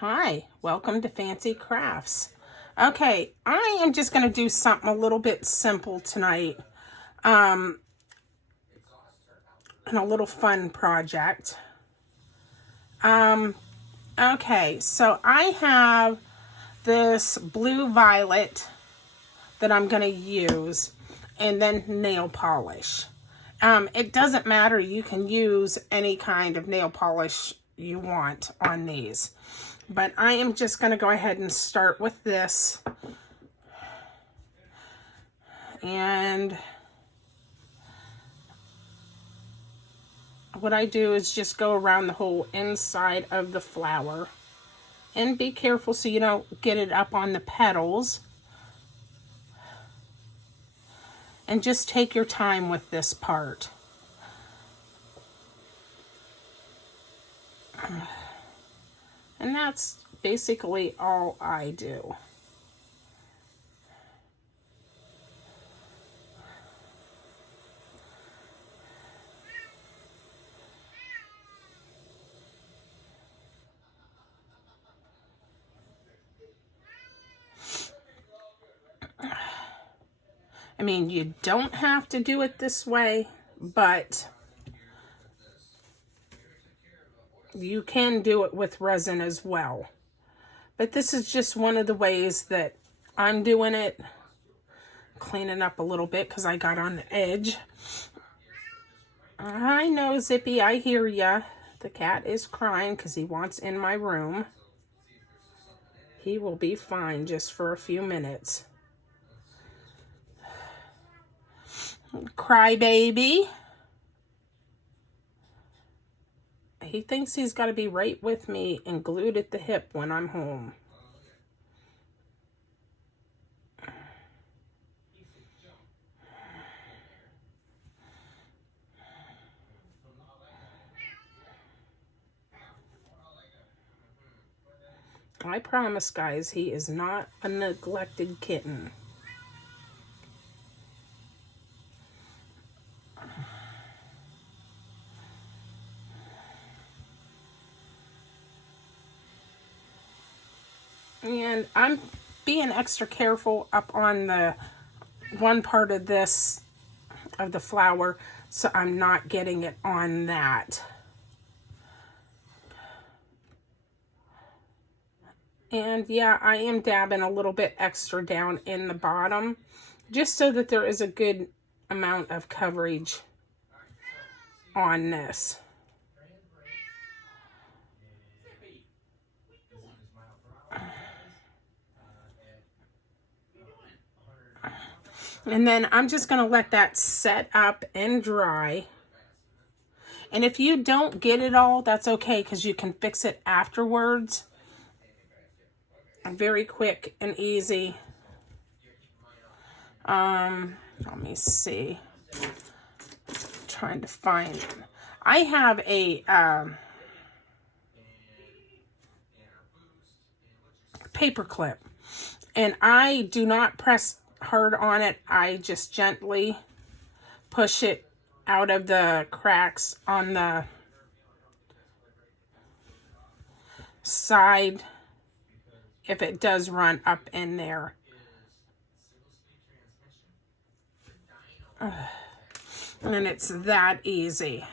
Hi, welcome to Fancy Crafts. Okay, I am just going to do something a little bit simple tonight. And a little fun project. Okay, so I have this blue violet that I'm going to use, and then nail polish. It doesn't matter, you can use any kind of nail polish you want on these. But I am just going to go ahead and start with this. And what I do is just go around the whole inside of the flower. And be careful so you don't get it up on the petals. And just take your time with this part. And that's basically all I do. I mean, you don't have to do it this way, but you can do it with resin as well. But this is just one of the ways that I'm doing it. Cleaning up a little bit because I got on the edge. I know, Zippy, I hear ya. The cat is crying because he wants in my room. He will be fine just for a few minutes. Cry baby. He thinks he's got to be right with me and glued at the hip when I'm home. I promise, guys, he is not a neglected kitten. And I'm being extra careful up on the one part of this, of the flower, so I'm not getting it on that. And yeah, I am dabbing a little bit extra down in the bottom, just so that there is a good amount of coverage on this. And then I'm just going to let that set up and dry. And if you don't get it all, that's okay, because you can fix it afterwards. Very quick and easy. Let me see. Trying to find. I have a paper clip, and I do not press hard on it. I just gently push it out of the cracks on the side if it does run up in there. And it's that easy.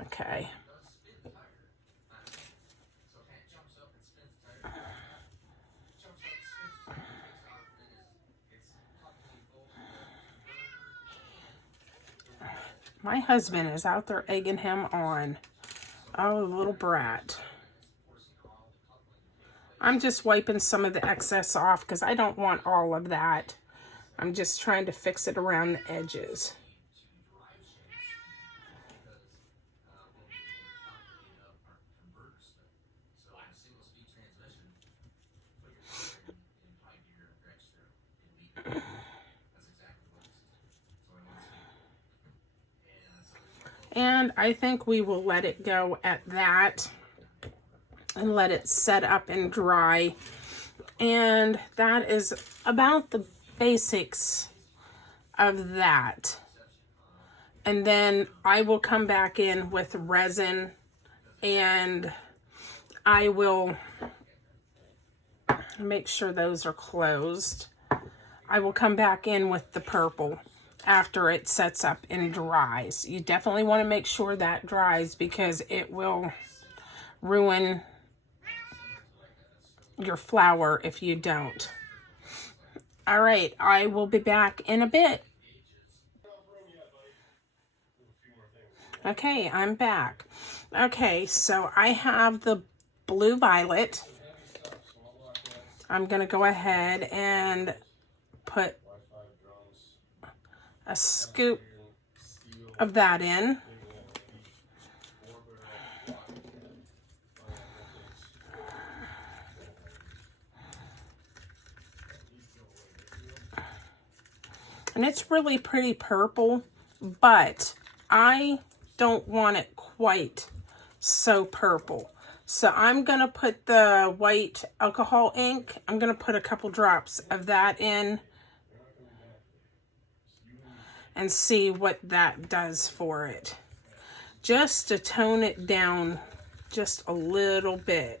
Okay. My husband is out there egging him on. Oh, little brat. I'm just wiping some of the excess off because I don't want all of that. I'm just trying to fix it around the edges. And I think we will let it go at that and let it set up and dry. And that is about the basics of that. And then I will come back in with resin, and I will make sure those are closed. I will come back in with the purple after it sets up and dries. You definitely want to make sure that dries because it will ruin your flower if you don't. All right, I will be back in a bit. Okay, I'm back. Okay, so I have the blue violet. I'm going to go ahead and put a scoop of that in. And it's really pretty purple, but I don't want it quite so purple. So I'm going to put the white alcohol ink. I'm going to put a couple drops of that in and see what that does for it. Just to tone it down just a little bit.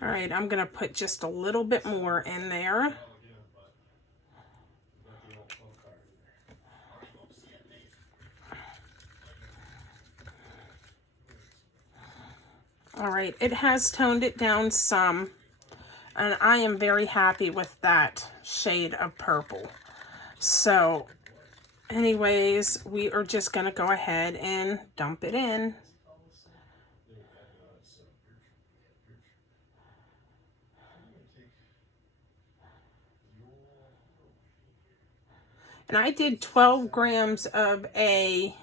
All right, I'm going to put just a little bit more in there. All right, it has toned it down some, and I am very happy with that shade of purple. So anyways, we are just going to go ahead and dump it in. And I did 12 grams of A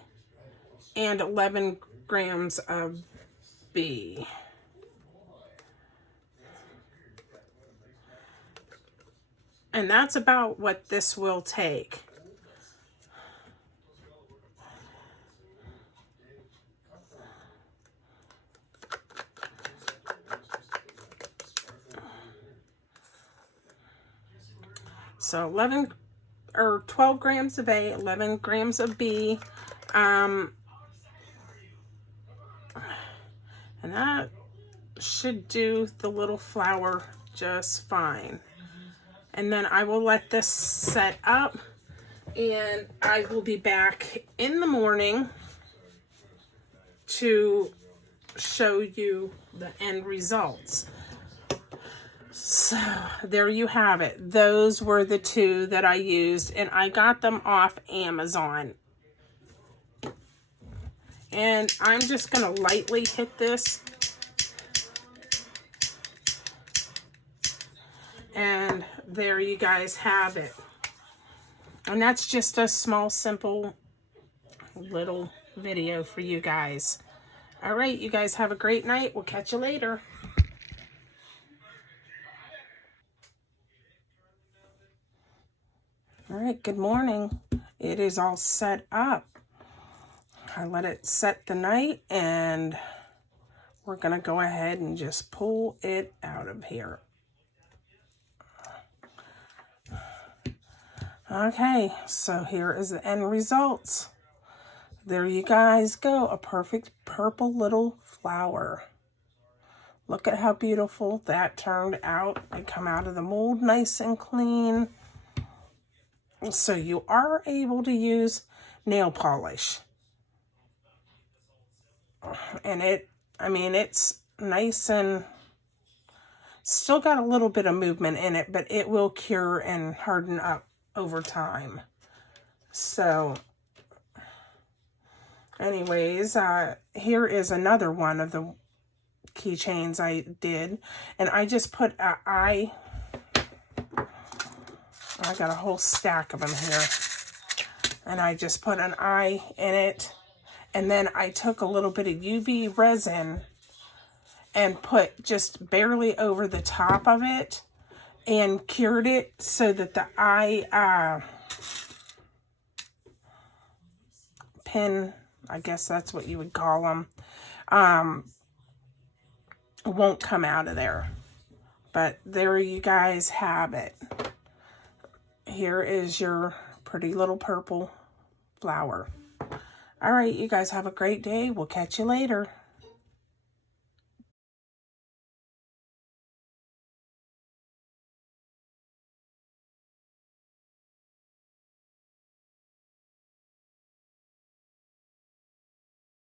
and 11 grams of B. And that's about what this will take. So 12 grams of A, 11 grams of B. And that should do the little flower just fine. And then I will let this set up, and I will be back in the morning to show you the end results. So there you have it. Those were the two that I used, and I got them off Amazon. And I'm just going to lightly hit this. And there you guys have it. And that's just a small, simple little video for you guys. All right, you guys have a great night. We'll catch you later. All right, good morning. It is all set up. I let it set the night, and we're going to go ahead and just pull it out of here. Okay, so here is the end results. There you guys go, a perfect purple little flower. Look at how beautiful that turned out. It come out of the mold nice and clean. So you are able to use nail polish. And it's nice and still got a little bit of movement in it, but it will cure and harden up over time. So anyways, here is another one of the keychains I did, and I just put I got a whole stack of them here, and I just put an eye in it, and then I took a little bit of UV resin and put just barely over the top of it and cured it so that the eye pin, I guess that's what you would call them, won't come out of there. But there you guys have it. Here is your Pretty little purple flower. All right, you guys have a great day. We'll catch you later.